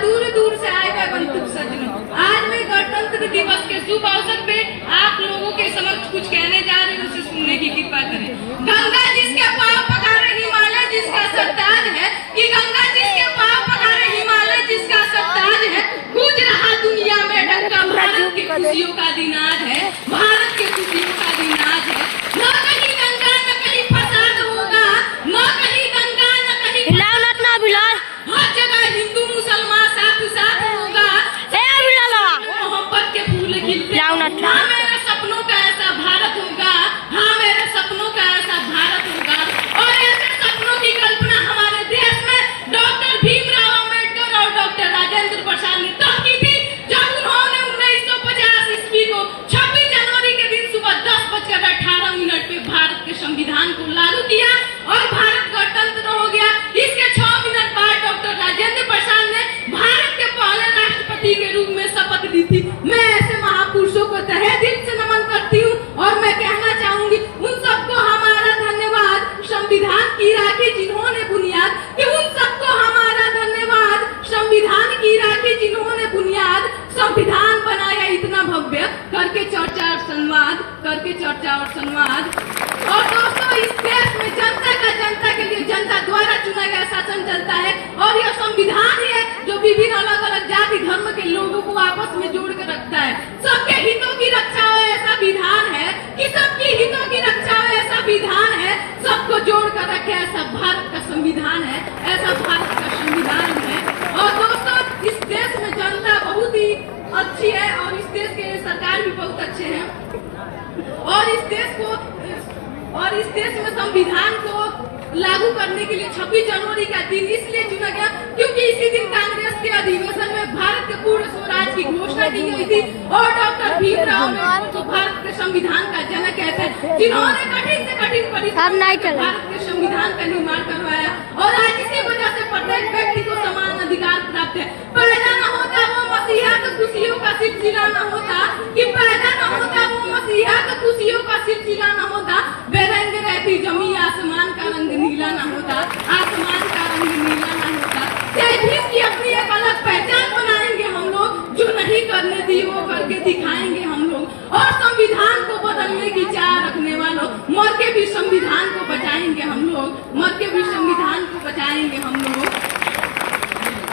दूर दूर से आए हुए बंधु सज्जनों, आज मैं गणतंत्र दिवस के शुभ अवसर पे आप लोगों के समक्ष कुछ कहने जा रही हूँ, उसे सुनने की कृपा करें। गंगा जिसके पाँव पखारे हिमालय जिसका सरताज है, कि गंगा जिसके पाँव पखारे हिमालय जिसका सरताज है, गूंज रहा दुनिया में डंका भारत की खुशियों का दिन आज है, भारत की खुशियों का दिन आज है। न कहीं गंगा न कहीं फसाद होगा, न कहीं गंगा न कहीं हर जगह हिंदू मुसलमान साथ साथ होगा, मोहब्बत के फूल खिलते। हाँ मेरे सपनों का ऐसा भारत होगा, हाँ मेरे सपनों का ऐसा भारत होगा। और ऐसे सपनों की कल्पना हमारे देश में डॉक्टर भीमराव अम्बेडकर और डॉक्टर राजेंद्र प्रसाद ने तब की थी, जब उन्होंने 1950 ईस्वी को 26 जनवरी के दिन सुबह 10:18 पे भारत के संविधान को लागू किया और भारत गणतंत्र हो गया। इसके 6 मिनट बाद डॉक्टर राजेंद्र प्रसाद ने भारत के पहले राष्ट्रपति के रूप में शपथ ली थी। मैं ऐसे महापुरुषों को तहे दिल से नमन करती हूँ और मैं कहना चाहूंगी उन सबको हमारा धन्यवाद, संविधान की राखी जिन्होंने बुनियाद, कि उन सबको हमारा धन्यवाद, संविधान की राखी जिन्होंने बुनियाद, संविधान बनाया इतना भव्य, करके चर्चा और संवाद, करके चर्चा और संवाद। और दोस्तों, इस देश में जनता के लिए जनता द्वारा चुना गया शासन चलता है और यह संविधान ही है जो विभिन्न अलग अलग जाति धर्म के लोगों को आपस में जोड़ कर रखता है। सबके हितों की रक्षा हो ऐसा विधान है, कि सबकी हितों की रक्षा हो ऐसा विधान है, सबको जोड़ कर रखे ऐसा भारत का संविधान है, ऐसा भारत का संविधान है। और दोस्तों, इस देश में जनता बहुत ही अच्छी है और इस देश के सरकार भी बहुत अच्छे हैं और इस देश में संविधान को लागू करने के लिए 26 जनवरी का दिन इसलिए चुना गया क्योंकि इसी दिन कांग्रेस के अधिवेशन में भारत के पूर्ण स्वराज की घोषणा की गई थी और डॉक्टर भीमराव अम्बेडकर को भारत के संविधान का जनक कहते हैं, जिन्होंने कठिन से कठिन परिश्रम भारत के संविधान का निर्माण करवाया। और आज इसी वजह से प्रत्येक व्यक्ति को समान अधिकार प्राप्त है। पैदा न होता वो मसीहा तो खुशियों का सिलसिला न होता, कि पैदा न होता वो मसीहा तो खुशियों का सिलसिला न होता, बेरंग रहती जमी आसमान का रंग नीला न होता, आसमान का रंग नीला न होता। जय भीम की अपनी एक अलग पहचान बनाएंगे हम लोग, जो नहीं करने दी वो करके दिखाएंगे हम लोग। और संविधान को बदलने की चाह रखने वालों, मर के भी संविधान को बचाएंगे हम लोग, मर के भी संविधान को बचाएंगे हम लोग।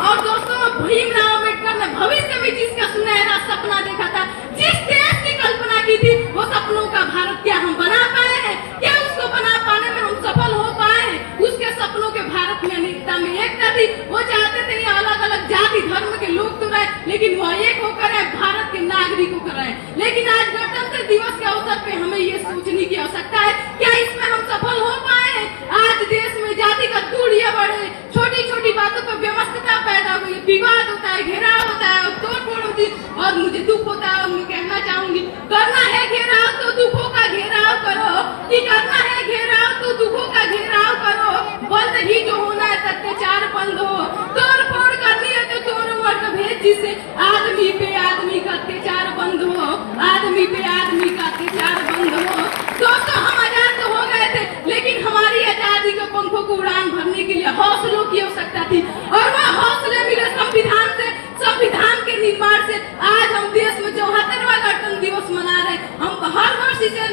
और दोस्तों, भीमराव अम्बेडकर ने भविष्य में जिसका सुनहरा सपना देखा था, जिस देश की कल्पना की थी, वो सपनों का भारत क्या हम बना पाए हैं? क्या उसको बना पाने में हम सफल हो पाए हैं? उसके सपनों के भारत में अनेकता में एकता थी। वो चाहते थे अलग अलग जाति धर्म के लोग तो रहे, लेकिन वो एक होकर भारत के नागरिक होकर रहे। लेकिन आज गणतंत्र दिवस के अवसर पे हमें ये सोचने की आवश्यकता है, क्या इसमें हम सफल हो पाए हैं? आज देश में जातिगत दूरियां बढ़े, छोटी छोटी बातों पर व्यवस्था पैदा हुई, विवाद होता है, घेराव होता है, तोड़फोड़ होती है और मुझे दुख होता है। और मैं कहना चाहूंगी, करना है घेराव तो दुखों का घेराव करो, कि करना है घेराव तो दुखों का घेराव करो, बंद ही जो होना है अत्याचार बंद हो, तोड़फोड़ करनी है तो तोड़ मत भेद, जिससे आदमी पे आदमी का अत्याचार बंद हो, आदमी पे आदमी का अत्याचार बंद हो। दोस्तों, हम आजाद तो हो गए थे, लेकिन हमारी आजादी के पंखों को उड़ान भरने के लिए हौसलों की आवश्यकता थी और वह हौसले मिले संविधान से, संविधान के निर्माण से। आज हम देश में 74वां गणतंत्र दिवस मना रहे हैं। हम हर वर्ष इसे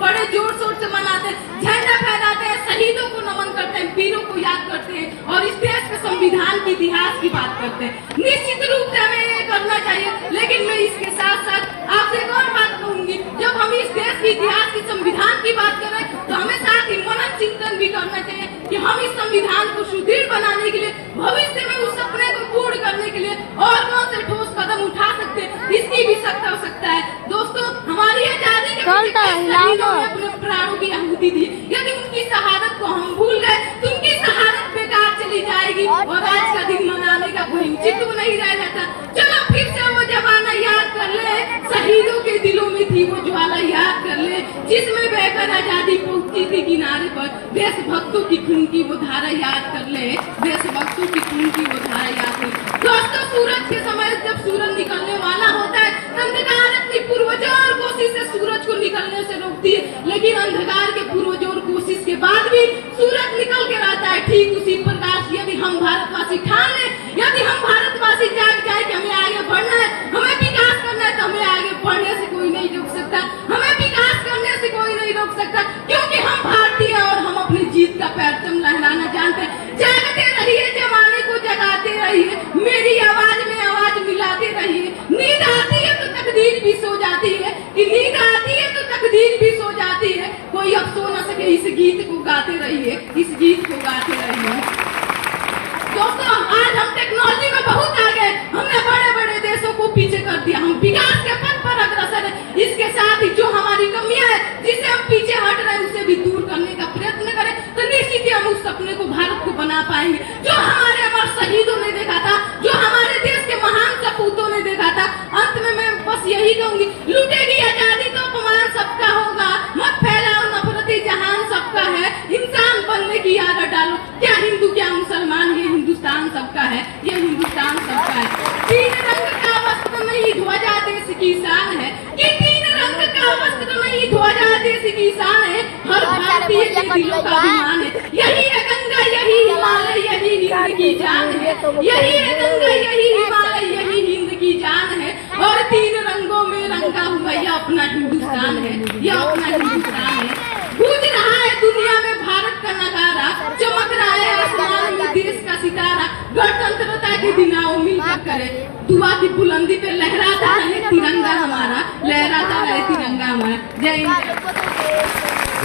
बड़े जोर शोर से मनाते हैं, झंडा फहराते हैं, शहीदों को नमन करते हैं, वीरों को याद करते हैं और इस देश के संविधान के इतिहास की बात करते हैं। निश्चित रूप से हमें ये करना चाहिए, लेकिन मैं इसके साथ साथ आपसे एक और बात कहूंगी, जब हम इस देश के इतिहास की संविधान की बात कर रहे हैं तो हमें साथ ही मनन चिंतन भी करना चाहिए कि हम इस संविधान को सुदृढ़ बनाने के लिए, भविष्य में उस सपने को पूर्ण करने के लिए और कौन से ठोस कदम उठा सकते हैं, इसकी भी सख्त आवश्यकता है। दोस्तों, हमारी आजादी के अपने प्राणों की आहुति दी, यदि उनकी शहादत को हम भूल गए तो उनकी शहादत बेकार चली जाएगी और आज का दिन मनाने का कोई उचित नहीं रह जाता। चलो फिर से वो जमाना याद कर ले, शहीदों के दिलों में थी वो ज्वाला याद कर ले, जिसमें बहकर आजादी पहुंचती थी किनारे पर, देशभक्तों की खून की वो धारा याद कर ले, देशभक्तों की खून की वो धारा याद कर ले। दोस्तों, सूरज के समय जब सूरज निकलने वाला होता है, अंधकार अपनी पूर्वजोर कोशिश से सूरज को निकलने से रोकती है, लेकिन अंधकार के पूर्वजोर कोशिश के बाद भी सूरज निकल के रहता है। ठीक उसी प्रकार यदि हम भारतवासी ठान ले, यदि हम भारतवासी गीत को गाते रहिए, इस गीत को गाते रहिए। दोस्तों, आज हम टेक्नोलॉजी में बहुत आगे, हमने बड़े बड़े देशों को पीछे कर दिया, हम विकास के पथ पर अग्रसर है। इसके साथ ही जो हमारी कमियां है, जिसे हम पीछे हट रहे हैं, उसे भी दूर करने का प्रयत्न करें, तो निश्चित ही हम उस सपने को, भारत को बना पाएंगे जो हमारे अमर शहीदों ने देखा था, जो हमारे देश के महान सपूतों ने देखा था। अंत में मैं बस यही कहूंगी, लूटेगी आजादी तो अपमान सबका होगा, मत फैलाओ नफरती, जहान सबका है, इंसान बनने की आदत डालो। क्या हिंदू क्या मुसलमान, ये हिंदुस्तान सबका है, ये हिंदुस्तान सबका है। तीन रंग का वस्त्र नहीं ध्वजा देश की शान है, कि तीन रंग का वस्त्र नहीं ध्वजा देश की शान है, हर भारतीय के दिलों का अभिमान है। यही है गंगा, यही हिमालय, यही हिंद की जान है, यही है गंगा, यही हिमालय, यही हिंद की जान है। और तीन रंगों में रंगा हुआ यह अपना हिंदुस्तान है, यह अपना हिंदुस्तान है। गूंज रहा है दुनिया में भारत का नगारा, चमक रहा है आसमान में देश का सितारा। गणतंत्रता के दिन आओ मिलकर करे, दुआ की बुलंदी पे लहराता रहे तिरंगा हमारा, लहराता रहे तिरंगा हमारा। जय हिंद।